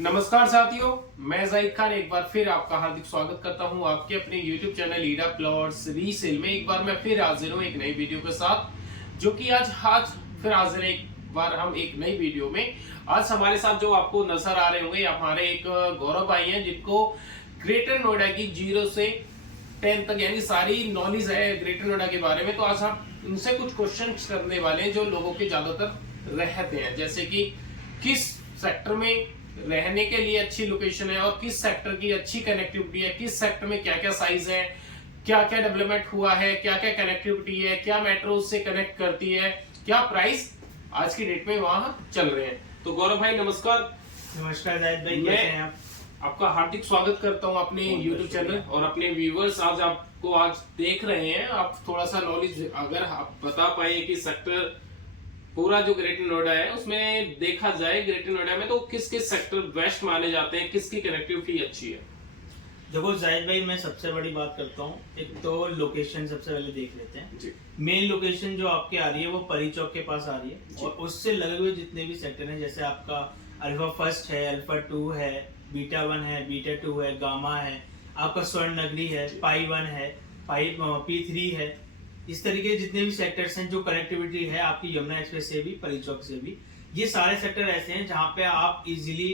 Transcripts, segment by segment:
नमस्कार साथियों, मैं जाहिद खान एक बार फिर आपका हार्दिक स्वागत करता हूं आपके अपने YouTube चैनल ईडा प्लॉट्स रीसेल में। एक बार मैं फिर हाजिर हूं एक नई वीडियो के साथ, जो कि आज फिर हाजिर है एक बार हम एक नई वीडियो में। आज हमारे साथ जो आपको नजर आ रहे होंगे हमारे एक गौरव भाई हैं, जिनको ग्रेटर नोएडा की 0 से 10 तक यानी सारी नॉलेज है ग्रेटर नोएडा के बारे में। तो आज हम उनसे कुछ क्वेश्चन करने वाले हैं जो लोगों के ज्यादातर रहते हैं, जैसे कि किस सेक्टर में रहने के लिए अच्छी लोकेशन है और किस सेक्टर की अच्छी कनेक्टिविटी है, किस सेक्टर में क्या क्या साइज है, क्या क्या डेवलपमेंट हुआ है, क्या क्या कनेक्टिविटी है, क्या मेट्रो से कनेक्ट करती है, क्या प्राइस आज की डेट में वहां चल रहे हैं। तो गौरव भाई नमस्कार। नमस्कार जाहिद भाई, कैसे हैं आप? आपका हार्दिक स्वागत करता हूं अपने YouTube चैनल और अपने व्यूवर्स आज आपको आज देख रहे हैं। आप थोड़ा सा नॉलेज अगर आप बता पाए कि सेक्टर पूरा जो ग्रेटर नोएडा है उसमें देखा जाए, ग्रेटर नोएडा में तो किस किस सेक्टर बेस्ट माने जाते हैं, किसकी कनेक्टिविटी अच्छी है? देखो जाहिद भाई, मैं सबसे बड़ी बात करता हूँ, एक तो लोकेशन सबसे पहले देख लेते हैं। मेन लोकेशन जो आपके आ रही है वो परी चौक के पास आ रही है और उससे लगे हुए जितने भी सेक्टर हैं, जैसे आपका अल्फा फर्स्ट है, अल्फा 2 है, बीटा 1 है, बीटा 2 है, गामा है, आपका स्वर्ण नगरी है, पाई 1 है, पाई P3 है। इस तरीके के जितने भी सेक्टर्स हैं जो कनेक्टिविटी है आपकी यमुना एक्सप्रेस से भी, परी चौक से भी, ये सारे सेक्टर ऐसे हैं जहां पे आप इजीली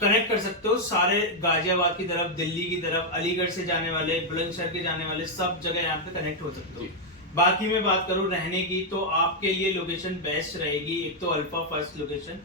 कनेक्ट कर सकते हो सारे गाजियाबाद की तरफ, दिल्ली की तरफ, अलीगढ़ से जाने वाले, बुलंदशहर के जाने वाले, सब जगह यहाँ पे कनेक्ट हो सकते हो। बाकी मैं बात करूँ रहने की, तो आपके लिए लोकेशन बेस्ट रहेगी। एक तो अल्फा फर्स्ट लोकेशन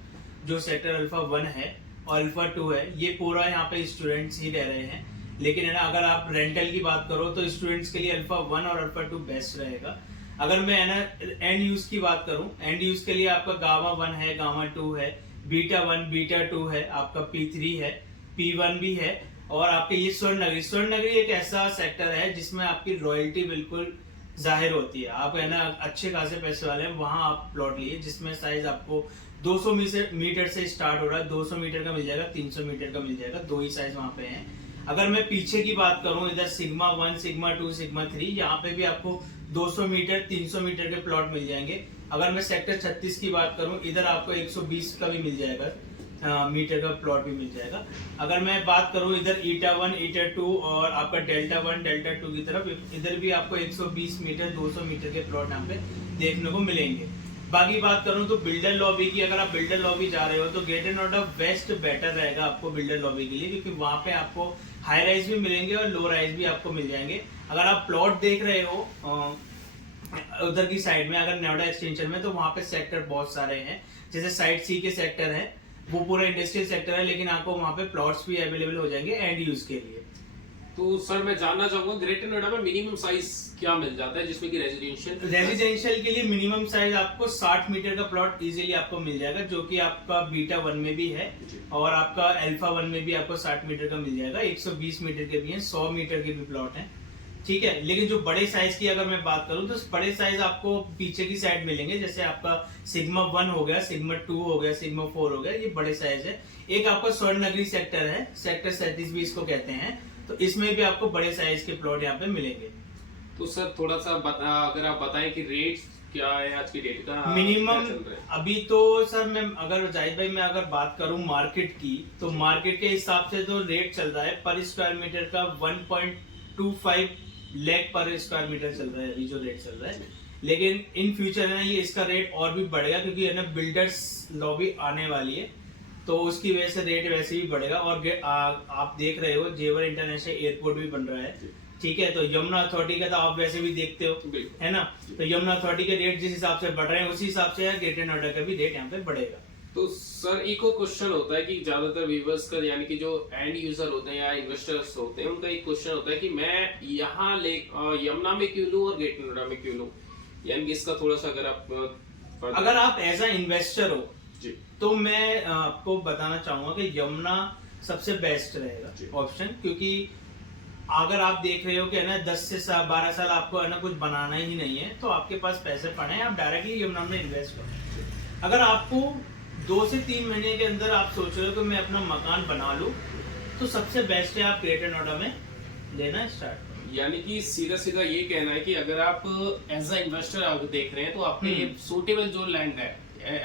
जो सेक्टर अल्फा 1 है और अल्फा 2 है, ये पूरा यहाँ पे स्टूडेंट्स ही रह रहे हैं। लेकिन है ना, अगर आप रेंटल की बात करो तो स्टूडेंट्स के लिए अल्फा 1 और अल्फा 2 बेस्ट रहेगा। अगर मैं है ना एंड यूज की बात करूं, एंड यूज के लिए आपका गामा 1 है, गामा 2 है, बीटा 1, बीटा 2 है, आपका P3 है, P1 भी है और आपके ये स्वर्ण नगरी एक ऐसा सेक्टर है जिसमें आपकी रॉयल्टी बिल्कुल जाहिर होती है। आप है ना अच्छे खासे पैसे वाले हैं, वहां आप प्लॉट लिए जिसमें साइज आपको 200 मीटर से स्टार्ट हो रहा है, 200 मीटर का मिल जाएगा, 300 मीटर का मिल जाएगा, दो ही साइज वहां पे हैं। अगर मैं पीछे की बात करूं, इधर सिग्मा 1, सिग्मा 2, सिग्मा 3, यहाँ पे भी आपको 200 मीटर, 300 मीटर के प्लॉट मिल जाएंगे। अगर मैं सेक्टर 36 की बात करूं, इधर आपको 120 का भी मिल जाएगा, मीटर का प्लॉट भी मिल जाएगा। अगर मैं बात करूं इधर ईटा 1, ईटा 2 और आपका डेल्टा 1, डेल्टा 2 की तरफ, इधर भी आपको 120 मीटर, 200 मीटर के प्लॉट यहाँ पे देखने को मिलेंगे। बाकी बात करूं तो बिल्डर लॉबी की, अगर आप बिल्डर लॉबी जा रहे हो तो ग्रेटर नोएडा वेस्ट बेटर रहेगा आपको बिल्डर लॉबी के लिए, क्योंकि वहां पे आपको हाई राइज भी मिलेंगे और लो राइज भी आपको मिल जाएंगे। अगर आप प्लॉट देख रहे हो उधर की साइड में, अगर नोएडा एक्सटेंशन में, तो वहां पे सेक्टर बहुत सारे हैं। जैसे साइड सी के सेक्टर है, वो पूरा इंडस्ट्रियल सेक्टर है, लेकिन आपको वहां पे प्लॉट्स भी अवेलेबल हो जाएंगे एंड यूज के लिए। तो सर मैं जानना चाहूंगा ग्रेटर नोएडा में मिनिमम साइज क्या मिल जाता है जिसमें कि रेजिडेंशियल के लिए मिनिमम साइज आपको 60 मीटर का प्लॉट इजीली आपको मिल जाएगा, जो कि आपका बीटा 1 में भी है और आपका अल्फा 1 में भी आपको 60 मीटर का मिल जाएगा। 120 मीटर के भी हैं, 100 मीटर के भी प्लॉट हैं, ठीक है। लेकिन जो बड़े साइज की अगर मैं बात करूं तो बड़े साइज आपको पीछे की साइड मिलेंगे, जैसे आपका सिग्मा 1 हो गया, सिग्मा 2 हो गया, सिग्मा 4 हो गया, ये बड़े साइज है। एक आपका स्वर्ण नगरी सेक्टर है, सेक्टर 37 भी इसको कहते हैं, तो इसमें भी आपको बड़े साइज के प्लॉट यहाँ पे मिलेंगे। तो सर थोड़ा सा अगर आप बताएं कि रेट क्या है आज की डेट का मिनिमम अभी तो सर, मैं अगर जाहिद भाई मैं अगर बात करूं मार्केट की, तो मार्केट के हिसाब से तो रेट चल रहा है पर स्क्वायर मीटर का 1.25 लाख पर स्क्वायर मीटर चल रहा है अभी जो रेट चल रहा है। लेकिन इन फ्यूचर है ना ये इसका रेट और भी बढ़ेगा, क्योंकि है ना बिल्डर्स लॉबी आने वाली है, तो उसकी वजह से रेट वैसे भी बढ़ेगा। और आप देख रहे हो जेवर इंटरनेशनल एयरपोर्ट भी बन रहा है, ठीक है। तो यमुना अथॉरिटी का तो आप वैसे भी देखते हो, है ना, तो यमुना अथॉरिटी के रेट जिस हिसाब से बढ़ रहे हैं उसी हिसाब से ग्रेटर नोएडा का भी रेट यहाँ पे बढ़ेगा। तो सर एक और क्वेश्चन होता है कि ज्यादातर व्यूवर्स का यानी कि जो एंड यूजर होते हैं या इन्वेस्टर्स होते हैं, उनका एक क्वेश्चन होता है कि मैं यहाँ यमुना में क्यों लूं और ग्रेटर नोएडा में क्यों लूं, यानी कि इसका थोड़ा सा अगर आप एज अ इन्वेस्टर हो जी, तो मैं आपको बताना चाहूंगा कि यमुना सबसे बेस्ट रहेगा ऑप्शन, क्योंकि अगर आप देख रहे हो कि है ना 10 से 12 साल आपको है ना कुछ बनाना ही नहीं है, तो आपके पास पैसे पड़े हैं, आप डायरेक्टली यमुना में इन्वेस्ट करो। अगर आपको 2 से 3 महीने के अंदर आप सोच रहे हो कि मैं अपना मकान बना लूं, तो सबसे बेस्ट है आप ग्रेटर नोएडा में लेना स्टार्ट करो। यानी कि सीधा सीधा ये कहना है कि अगर आप एज अ इन्वेस्टर देख रहे हैं तो आपके लिए सूटेबल जो लैंड है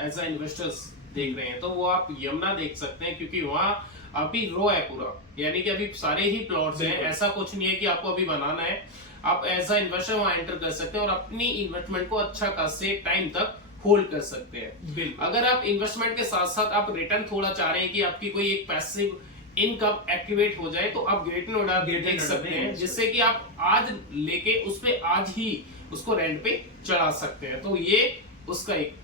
एज अ इन्वेस्टर्स देख रहे हैं, तो वो आप यमुना देख सकते हैं, क्योंकि वहाँ अभी रो है पूरा, यानी कि अभी सारे ही प्लॉट्स हैं, ऐसा कुछ नहीं है कि आपको अभी बनाना है। आप एज अ इन्वेस्टर वहां एंटर कर सकते हैं और अपनी इन्वेस्टमेंट को अच्छा खासे टाइम तक होल्ड कर सकते हैं। अगर आप इन्वेस्टमेंट के साथ साथ आप रिटर्न थोड़ा चाह रहे हैं कि आपकी कोई एक पैसिव इनकम एक्टिवेट हो जाए, तो आप ग्रेटर नोएडा देख सकते हैं, जिससे कि आप आज लेके उस पे आज ही उसको रेंट पे चढ़ा सकते हैं। तो ये उसका एक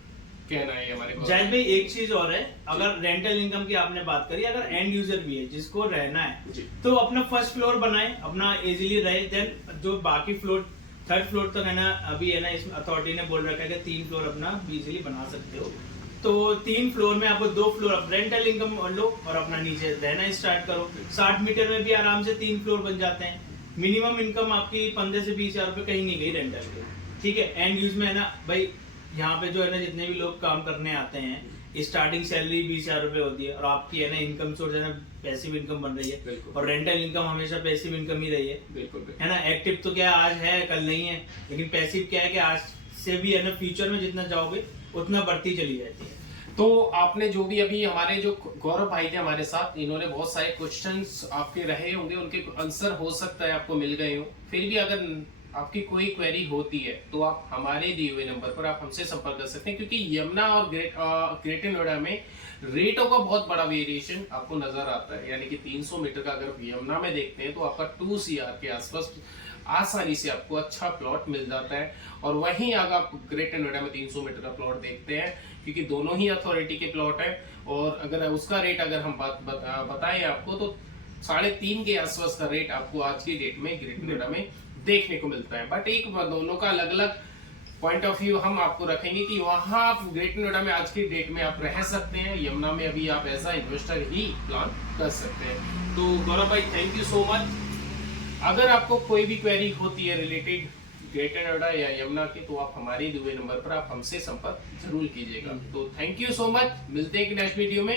कहना है हमारे को। जाहिद भाई एक चीज और है, अगर रेंटल इनकम की आपने बात करी, अगर एंड यूजर भी है जिसको रहना है तो अपना फर्स्ट फ्लोर बनाए, अपना इजीली रहे, देन जो बाकी फ्लोर थर्ड फ्लोर तक है ना, अभी है ना इसमें अथॉरिटी ने बोल रखा है कि 3 फ्लोर अपना इजीली बना सकते हो। तो 3 फ्लोर में आपको 2 फ्लोर रेंटल इनकम लो और अपना नीचे रहना स्टार्ट करो। 60 मीटर में भी आराम से 3 फ्लोर बन जाते हैं। मिनिमम इनकम आपकी 15 से 20 हजार रुपए कहीं नहीं गई रेंटल के, ठीक है। एंड यूज में है ना भाई, यहाँ पे जो है ना जितने भी लोग काम करने आते हैं, स्टार्टिंग सैलरी 20 हजार रुपए होती है और आपकी है ना इनकम सोर्स है ना पैसिव इनकम बन रही है, और रेंटल इनकम हमेशा पैसिव इनकम ही रही है, बिल्कुल है ना। एक्टिव तो क्या आज है कल नहीं है, लेकिन पैसिव क्या है कि आज से भी है ना फ्यूचर में जितना जाओगे उतना बढ़ती चली जाती है। तो आपने जो भी अभी हमारे जो गौरव भाई थे हमारे साथ, इन्होंने बहुत सारे क्वेश्चंस आपके रहे होंगे, उनके आंसर हो सकता है आपको मिल गए हो। फिर भी अगर आपकी कोई क्वेरी होती है तो आप हमारे दिए हुए नंबर पर आप हमसे संपर्क कर सकते हैं, क्योंकि यमुना और ग्रेटर नोएडा में रेटों का बहुत बड़ा वेरिएशन आपको नजर आता है। यानी कि 300 मीटर का अगर यमुना में देखते हैं तो आपका 2 CR के आसपास आसानी से आपको अच्छा प्लॉट मिल जाता है, और वहीं अगर आप ग्रेटर नोएडा में 300 मीटर का प्लॉट देखते हैं, क्योंकि दोनों ही अथॉरिटी के प्लॉट है, और अगर उसका रेट अगर हम बताएं आपको तो 3.5 के आसपास का रेट आपको आज की डेट में ग्रेटर नोएडा में देखने को मिलता है। बट एक दोनों का अलग अलग पॉइंट ऑफ व्यू हम आपको रखेंगे कि वहां आप ग्रेटर नोएडा में आज की डेट में आप रह सकते हैं, यमुना में अभी आप एज अ इन्वेस्टर ही प्लान कर सकते हैं। तो गौरव भाई थैंक यू सो मच। अगर आपको कोई भी क्वेरी होती है रिलेटेड ग्रेटर नोएडा या यमुना की, तो आप हमारे दिए हुए नंबर पर आप हमसे संपर्क जरूर कीजिएगा। तो थैंक यू सो मच, मिलते हैं एक नेक्स्ट वीडियो में।